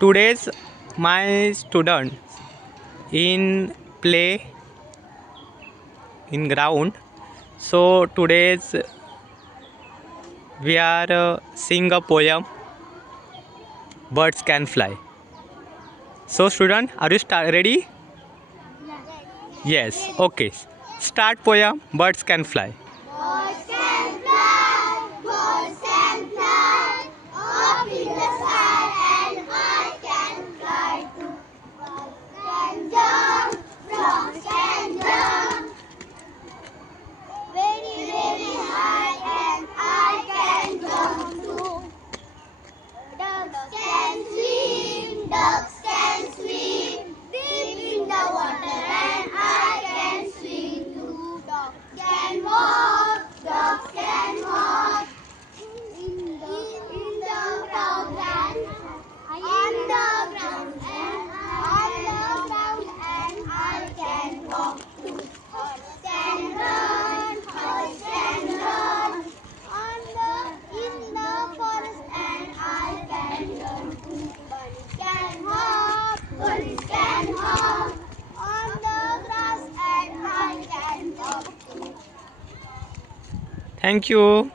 Today's my student in play in ground. So today's we are sing a poem. Birds can fly. So student, are you ready? Yes. Okay. Start poem. Birds can fly. Birds can fly, birds can fly, up in the sky and I can fly too. Birds can jump, frogs can jump, very, very high and I can jump too. Ducks can swim, deep in the water and I can swim too. Dogs can walk in the ground and on the ground and I can walk too. Horse can run in the forest and I can run too. Bunnies can hop on the grass and I can jump too. Thank you.